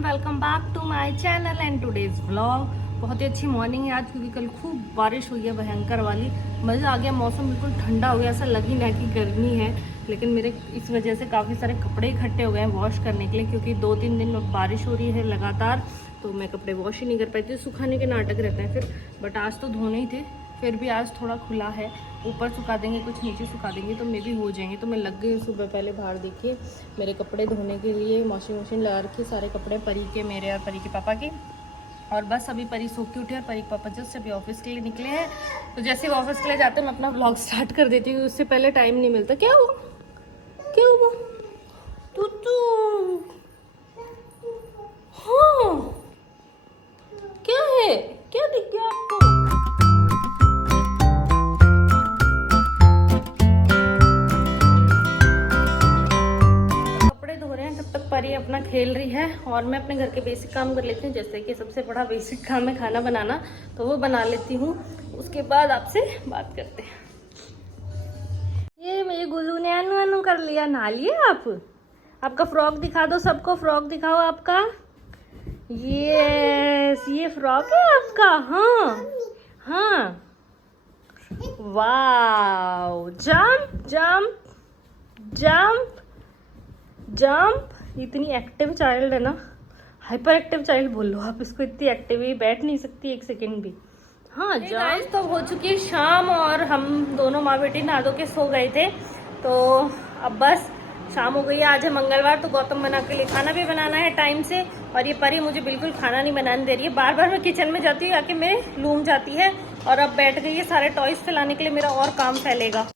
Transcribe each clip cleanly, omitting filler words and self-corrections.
Everyone, welcome back to my channel and today's vlog. बहुत ही अच्छी मॉर्निंग है आज, क्योंकि कल खूब बारिश हुई है भयंकर वाली। मज़ा आ गया, मौसम बिल्कुल ठंडा हो गया, ऐसा लग ही ना कि गर्मी है। लेकिन मेरे इस वजह से काफ़ी सारे कपड़े इकट्ठे हो गए हैं वॉश करने के लिए, क्योंकि 2-3 दिन बारिश हो रही है लगातार, तो मैं कपड़े वॉश ही नहीं कर पाती। सुखाने के नाटक रहते हैं फिर, बट आज तो धोने ही थे। फिर भी आज थोड़ा खुला है, ऊपर सुखा देंगे, कुछ नीचे सुखा देंगे, तो मे भी हो जाएंगे। तो मैं लग गई सुबह पहले बाहर। देखिए मेरे कपड़े धोने के लिए वॉशिंग मशीन लगा रखी, सारे कपड़े परी के, मेरे और परी के पापा के। और बस अभी परी सो के उठे और परी के पापा जस्ट अभी ऑफिस के लिए निकले हैं। तो जैसे ही ऑफिस के लिए जाते हैं मैं अपना ब्लॉग स्टार्ट कर देती हूँ, उससे पहले टाइम नहीं मिलता। क्या हुआ, क्या हुआ तू? हाँ क्या है, क्या दिख गया आपको? परी अपना खेल रही है और मैं अपने घर के बेसिक काम कर लेती हूँ। जैसे कि सबसे बड़ा बेसिक काम है खाना बनाना, तो वो बना लेती हूँ। उसके बाद आपसे बात करते हैं। ये मेरे गुल्लू ने अनु अनु कर लिया। नहा लिए आप? आपका फ्रॉक दिखा दो सबको, फ्रॉक दिखाओ आपका। ये फ्रॉक है आपका? हाँ हाँ, wow, jump jump jump jump. इतनी एक्टिव चाइल्ड है ना, हाइपर एक्टिव चाइल्ड बोल लो आप इसको। इतनी एक्टिव ही बैठ नहीं सकती एक सेकेंड भी। हाँ गाइस, तो हो चुकी है शाम और हम दोनों माँ बेटी नहा धो के सो गए थे। तो अब बस शाम हो गई है। आज है मंगलवार, तो गौतम बना के लिए खाना भी बनाना है टाइम से। और ये परी मुझे बिल्कुल खाना नहीं बनाने दे रही है। बार बार मैं किचन में जाती हूँ, आके मैं लूम जाती है। और अब बैठ गई है सारे टॉयज फैलाने के लिए, मेरा और काम फैलेगा।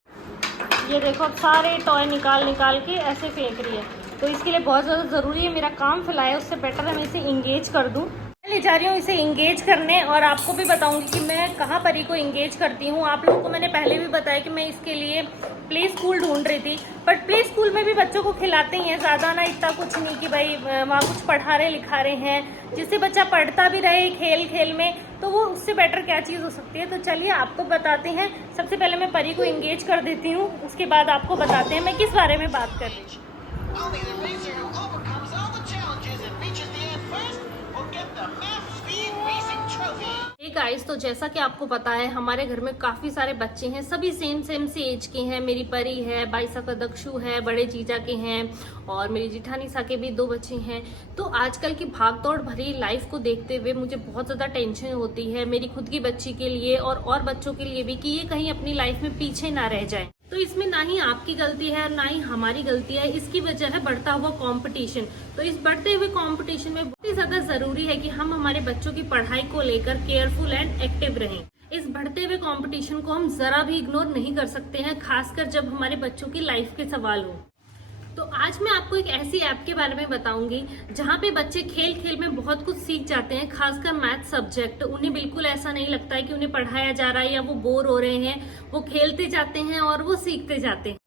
ये देखो, अब सारे टॉय निकाल निकाल के ऐसे फेंक रही है। तो इसके लिए बहुत ज़्यादा ज़रूरी है मेरा काम फैलाए, उससे बेटर है मैं इसे इंगेज कर दूँ। मैं ले जा रही हूँ इसे इंगेज करने, और आपको भी बताऊंगी कि मैं कहाँ परी को इंगेज करती हूँ। आप लोगों को मैंने पहले भी बताया कि मैं इसके लिए प्ले स्कूल ढूंढ रही थी, बट प्ले स्कूल में भी बच्चों को खिलाते ही हैं ज़्यादा ना, इतना कुछ नहीं कि भाई वहाँ कुछ पढ़ा रहे लिखा रहे हैं, जिससे बच्चा पढ़ता भी रहे खेल खेल में। तो वो उससे बेटर क्या चीज़ हो सकती है। तो चलिए आपको बताते हैं। सबसे पहले मैं परी को इंगेज कर देती हूँ, उसके बाद आपको बताते हैं मैं किस बारे में बात कर रही हूँ। Only the racer who overcomes all the challenges and reaches the end first will get the Math Speed Racing Trophy. Hey guys, तो जैसा कि आपको पता है हमारे घर में काफी सारे बच्चे हैं, सभी सेम से एज के हैं। मेरी परी है, बाईसा का दक्षु है, बड़े जीजा के हैं, और मेरी जिठानी सा के भी 2 बच्चे हैं। तो आजकल की भागदौड़ भरी लाइफ को देखते हुए मुझे बहुत ज्यादा टेंशन होती है, मेरी खुद की बच्ची के लिए और बच्चों के लिए भी, कि ये कहीं अपनी लाइफ में पीछे ना रह जाए। तो इसमें ना ही आपकी गलती है और ना ही हमारी गलती है, इसकी वजह है बढ़ता हुआ कंपटीशन। तो इस बढ़ते हुए कंपटीशन में बहुत ही ज्यादा जरूरी है कि हम हमारे बच्चों की पढ़ाई को लेकर केयरफुल एंड एक्टिव रहें। इस बढ़ते हुए कंपटीशन को हम जरा भी इग्नोर नहीं कर सकते हैं, खासकर जब हमारे बच्चों की लाइफ के सवाल हो। तो आज मैं आपको एक ऐसी ऐप के बारे में बताऊंगी जहां पे बच्चे खेल खेल में बहुत कुछ सीख जाते हैं, खासकर मैथ सब्जेक्ट। उन्हें बिल्कुल ऐसा नहीं लगता है कि उन्हें पढ़ाया जा रहा है या वो बोर हो रहे हैं, वो खेलते जाते हैं और वो सीखते जाते हैं।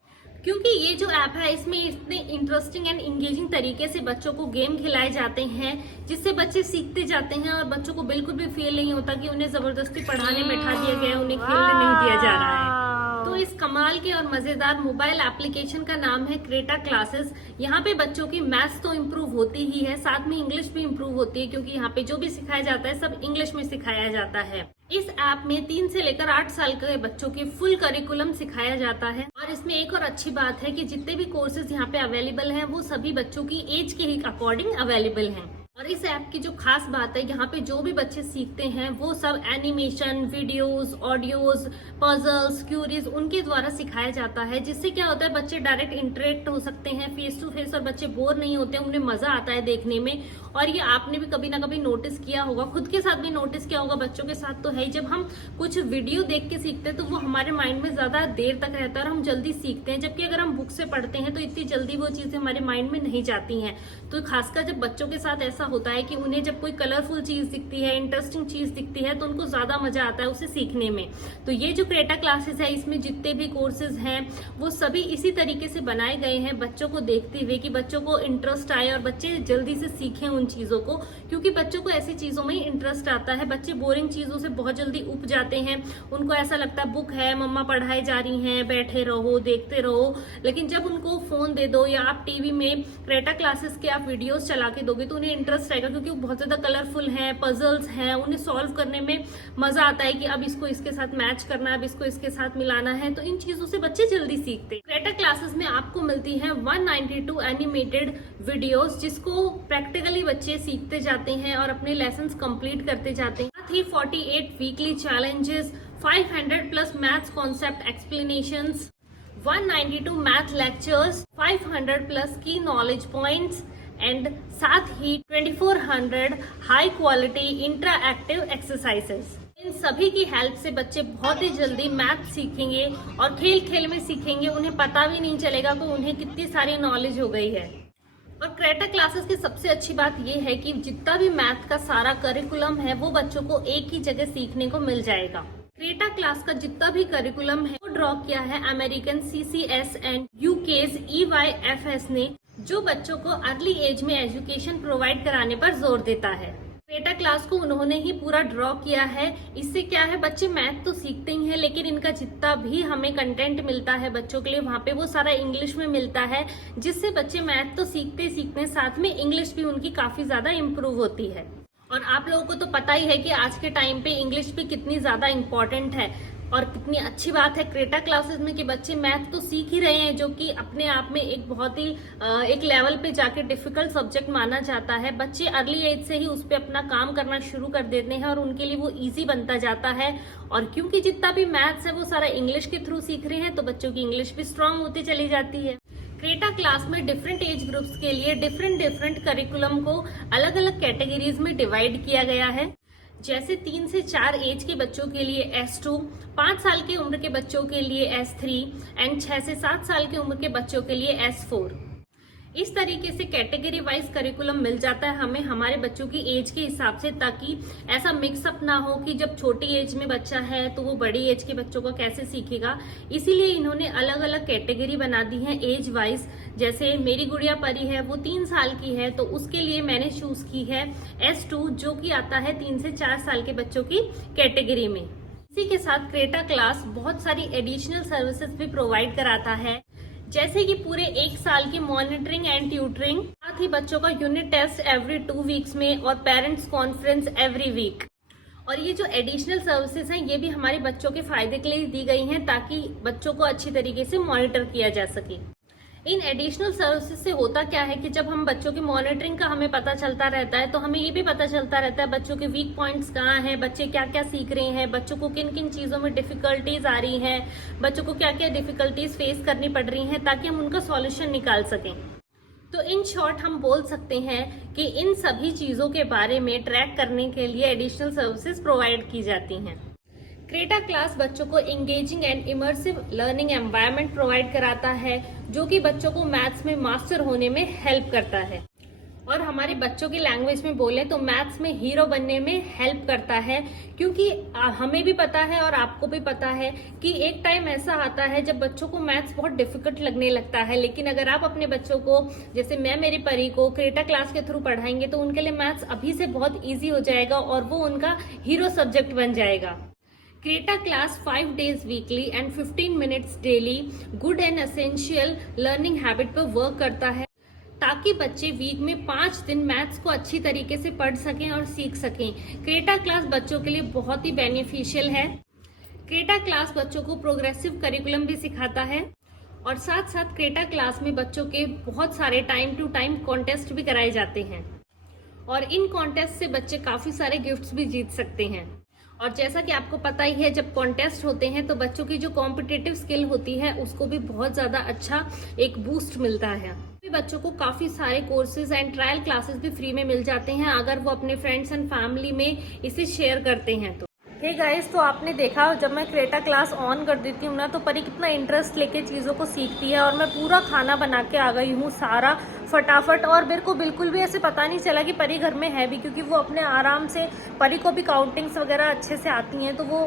क्योंकि ये जो ऐप है इसमें इतने इंटरेस्टिंग एंड इंगेजिंग तरीके से बच्चों को गेम खिलाए जाते हैं, जिससे बच्चे सीखते जाते हैं और बच्चों को बिल्कुल भी फील नहीं होता कि उन्हें जबरदस्ती पढ़ाने में बैठा दिया गया है, उन्हें खेलने नहीं दिया जा रहा है। तो इस कमाल के और मजेदार मोबाइल एप्लीकेशन का नाम है क्रेटा क्लासेस। यहाँ पे बच्चों की मैथ्स तो इम्प्रूव होती ही है, साथ में इंग्लिश भी इम्प्रूव होती है, क्योंकि यहाँ पे जो भी सिखाया जाता है सब इंग्लिश में सिखाया जाता है। इस ऐप में 3 से लेकर 8 साल के बच्चों की फुल करिकुलम सिखाया जाता है। और इसमें एक और अच्छी बात है कि जितने भी कोर्सेज यहाँ पे अवेलेबल हैं वो सभी बच्चों की एज के ही अकॉर्डिंग अवेलेबल हैं। और इस ऐप की जो खास बात है, यहाँ पे जो भी बच्चे सीखते हैं वो सब animation, videos, audios, puzzles, queries उनके द्वारा सिखाया जाता है, जिससे क्या होता है बच्चे डायरेक्ट इंटरेक्ट हो सकते हैं फेस टू फेस, और बच्चे बोर नहीं होते, उन्हें मजा आता है देखने में। और ये आपने भी कभी ना कभी नोटिस किया होगा, खुद के साथ भी नोटिस किया होगा, बच्चों के साथ तो है ही। जब हम कुछ वीडियो देख के सीखते हैं तो वो हमारे माइंड में ज्यादा देर तक रहता है और हम जल्दी सीखते हैं, जबकि अगर हम बुक से पढ़ते हैं तो इतनी जल्दी वो चीजें हमारे माइंड में नहीं जाती हैं। तो खासकर जब बच्चों के साथ ऐसा होता है कि उन्हें जब कोई कलरफुल चीज दिखती है, इंटरेस्टिंग चीज दिखती है, तो उनको ज्यादा मजा आता है उसे सीखने में। तो ये जो क्रेटा क्लासेस है, इसमें जितने भी कोर्सेज हैं वो सभी इसी तरीके से बनाए गए हैं, बच्चों को देखते हुए कि बच्चों को इंटरेस्ट आए और बच्चे जल्दी से सीखें उन चीजों को, क्योंकि बच्चों को ऐसी चीजों में इंटरेस्ट आता है। बच्चे बोरिंग चीजों से बहुत जल्दी उब जाते हैं, उनको ऐसा लगता है बुक है, मम्मा पढ़ाई जा रही हैं, बैठे रहो देखते रहो। लेकिन जब उनको फोन दे दो या आप टीवी में क्रेटा क्लासेस के आप वीडियोस चला के दोगे तो उन्हें इंटरेस्ट इंटरेस्ट आएगा, क्योंकि वो बहुत ज्यादा कलरफुल हैं, पजल्स हैं, उन्हें सॉल्व करने में मजा आता है कि अब इसको इसके साथ मैच करना है, अब इसको इसके साथ मिलाना है। तो इन चीजों से बच्चे जल्दी सीखते हैं। क्रेटा क्लासेस में आपको मिलती है 192 एनिमेटेड वीडियोस, जिसको प्रैक्टिकली बच्चे सीखते जाते हैं और अपने लेसन्स कंप्लीट करते जाते हैं। साथ ही 48 weekly challenges, 500 plus maths concept explanations, 192 math lectures, 500 plus की नॉलेज पॉइंट्स एंड साथ ही 2400 हाई क्वालिटी इंटरएक्टिव एक्सरसाइजेस। इन सभी की हेल्प से बच्चे बहुत ही जल्दी मैथ सीखेंगे और खेल खेल में सीखेंगे। उन्हें पता भी नहीं चलेगा कि उन्हें कितनी सारी नॉलेज हो गई है। और क्रेटा क्लासेस की सबसे अच्छी बात यह है कि जितना भी मैथ का सारा करिकुलम है वो बच्चों को एक ही जगह सीखने को मिल जाएगा। क्रेटा क्लास का जितना भी करिकुलम है वो ड्रॉ किया है American CCS and UK's EYFS ने, जो बच्चों को अर्ली एज में एजुकेशन प्रोवाइड कराने पर जोर देता है। क्रेटा क्लास को उन्होंने ही पूरा ड्रॉ किया है। इससे क्या है, बच्चे मैथ तो सीखते ही हैं, लेकिन इनका जितना भी हमें कंटेंट मिलता है बच्चों के लिए वहाँ पे वो सारा इंग्लिश में मिलता है, जिससे बच्चे मैथ तो सीखते सीखते साथ में इंग्लिश भी उनकी काफी ज्यादा इम्प्रूव होती है। और आप लोगों को तो पता ही है कि आज के टाइम पे इंग्लिश भी कितनी ज्यादा इम्पोर्टेंट है और कितनी अच्छी बात है क्रेटा क्लासेस में कि बच्चे मैथ तो सीख ही रहे हैं, जो कि अपने आप में एक बहुत ही एक लेवल पे जाके डिफिकल्ट सब्जेक्ट माना जाता है। बच्चे अर्ली एज से ही उस पर अपना काम करना शुरू कर देते हैं और उनके लिए वो इजी बनता जाता है। और क्योंकि जितना भी मैथ्स है वो सारा इंग्लिश के थ्रू सीख रहे हैं, तो बच्चों की इंग्लिश भी स्ट्रांग होती चली जाती है। क्रेटा क्लास में डिफरेंट एज ग्रुप्स के लिए डिफरेंट करिकुलम को अलग अलग कैटेगरीज में डिवाइड किया गया है। जैसे 3 से 4 एज के बच्चों के लिए S2, 5 साल की उम्र के बच्चों के लिए S3 एंड 6 से 7 साल की उम्र के बच्चों के लिए S4। इस तरीके से कैटेगरी वाइज करिकुलम मिल जाता है हमें हमारे बच्चों की एज के हिसाब से, ताकि ऐसा मिक्सअप ना हो कि जब छोटी एज में बच्चा है तो वो बड़ी एज के बच्चों को कैसे सीखेगा। इसीलिए इन्होंने अलग अलग कैटेगरी बना दी है एज वाइज। जैसे मेरी गुड़िया परी है, वो 3 साल की है, तो उसके लिए मैंने चूज की है S2, जो कि आता है 3 से 4 साल के बच्चों की कैटेगरी में। इसी के साथ क्रेटा क्लास बहुत सारी एडिशनल सर्विसेज भी प्रोवाइड कराता है, जैसे कि पूरे 1 साल की मॉनिटरिंग एंड ट्यूटरिंग, साथ ही बच्चों का यूनिट टेस्ट एवरी 2 वीक्स में और पेरेंट्स कॉन्फ्रेंस एवरी वीक। और ये जो एडिशनल सर्विसेज हैं ये भी हमारे बच्चों के फायदे के लिए दी गई हैं, ताकि बच्चों को अच्छी तरीके से मॉनिटर किया जा सके। इन एडिशनल सर्विसेज से होता क्या है कि जब हम बच्चों की मॉनिटरिंग का हमें पता चलता रहता है, तो हमें ये भी पता चलता रहता है बच्चों के वीक पॉइंट्स कहाँ हैं, बच्चे क्या क्या सीख रहे हैं, बच्चों को किन किन चीजों में डिफिकल्टीज आ रही हैं, बच्चों को क्या क्या डिफिकल्टीज फेस करनी पड़ रही हैं, ताकि हम उनका सॉल्यूशन निकाल सकें। तो इन शॉर्ट हम बोल सकते हैं कि इन सभी चीजों के बारे में ट्रैक करने के लिए एडिशनल सर्विसेज प्रोवाइड की जाती हैं। क्रेटा क्लास बच्चों को engaging and immersive learning environment provide कराता है, जो कि बच्चों को मैथ्स में मास्टर होने में हेल्प करता है। और हमारे बच्चों की लैंग्वेज में बोले तो मैथ्स में हीरो बनने में हेल्प करता है, क्योंकि हमें भी पता है और आपको भी पता है कि एक टाइम ऐसा आता है जब बच्चों को मैथ्स बहुत डिफिकल्ट लगने लगता है। लेकिन अगर आप अपने बच्चों को, जैसे मैं मेरी परी को क्रेटा क्लास के थ्रू पढ़ाएंगे, तो उनके लिए मैथ्स अभी से बहुत ईजी हो जाएगा और वो उनका हीरो सब्जेक्ट बन जाएगा। Creta class 5 days weekly and 15 minutes daily good and essential learning habit पर वर्क करता है, ताकि बच्चे वीक में 5 दिन मैथ्स को अच्छी तरीके से पढ़ सकें और सीख सकें। क्रेटा क्लास बच्चों के लिए बहुत ही बेनिफिशियल है। क्रेटा क्लास बच्चों को प्रोग्रेसिव करिकुलम भी सिखाता है और साथ साथ क्रेटा क्लास में बच्चों के बहुत सारे टाइम टू टाइम कॉन्टेस्ट भी कराए जाते हैं और इन कॉन्टेस्ट से बच्चे काफी सारे गिफ्ट्स भी जीत सकते हैं। और जैसा कि आपको पता ही है, जब कॉन्टेस्ट होते हैं तो बच्चों की जो कॉम्पिटिटिव स्किल होती है उसको भी बहुत ज्यादा अच्छा एक बूस्ट मिलता है। बच्चों को काफी सारे कोर्सेज एंड ट्रायल क्लासेस भी फ्री में मिल जाते हैं अगर वो अपने फ्रेंड्स एंड फैमिली में इसे शेयर करते हैं तो। हे गाइस, तो आपने देखा जब मैं क्रेटा क्लास ऑन कर देती हूँ ना, तो परी कितना इंटरेस्ट लेके चीज़ों को सीखती है। और मैं पूरा खाना बना के आ गई हूँ सारा फटाफट, और मेरे को बिल्कुल भी ऐसे पता नहीं चला कि परी घर में है भी, क्योंकि वो अपने आराम से, परी को भी काउंटिंग्स वगैरह अच्छे से आती हैं, तो वो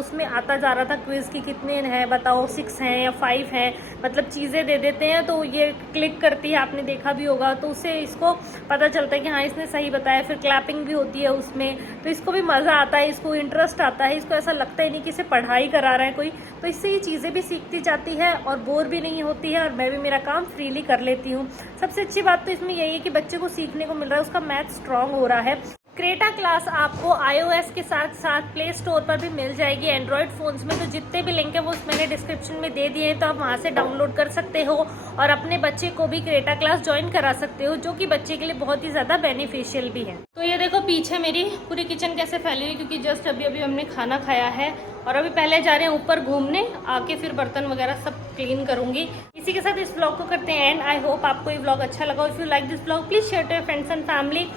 उसमें आता जा रहा था क्विज की कितने हैं बताओ, 6 हैं या 5 हैं, मतलब चीज़ें दे देते हैं तो ये क्लिक करती है, आपने देखा भी होगा, तो उससे इसको पता चलता है कि हाँ इसने सही बताया। फिर क्लैपिंग भी होती है उसमें, तो इसको भी मज़ा आता है, इसको इंटरेस्ट आता है, इसको ऐसा लगता ही नहीं कि इसे पढ़ाई करा रहा है कोई, तो इससे ये चीज़ें भी सीखती जाती है और बोर भी नहीं होती है और मैं भी मेरा काम फ्रीली कर लेती हूँ। सबसे अच्छी बात तो इसमें यही है कि बच्चे को सीखने को मिल रहा है, उसका मैथ स्ट्रांग हो रहा है। क्रेटा क्लास आपको iOS के साथ साथ प्ले स्टोर पर भी मिल जाएगी, एंड्रॉयड फोन्स में। तो जितने भी लिंक है वो मैंने डिस्क्रिप्शन में दे दिए हैं, तो आप वहां से डाउनलोड कर सकते हो और अपने बच्चे को भी क्रेटा क्लास ज्वाइन करा सकते हो, जो कि बच्चे के लिए बहुत ही ज्यादा बेनिफिशियल भी है। तो ये देखो पीछे मेरी पूरी किचन कैसे फैली हुई, क्योंकि जस्ट अभी अभी हमने खाना खाया है और अभी पहले जा रहे हैं ऊपर घूमने, आके फिर बर्तन वगैरह सब क्लीन करूंगी। इसी के साथ इस व्लॉग को करते हैं एंड। आई होप आपको ये व्लॉग अच्छा लगा। If you like this vlog please share to your friends and family.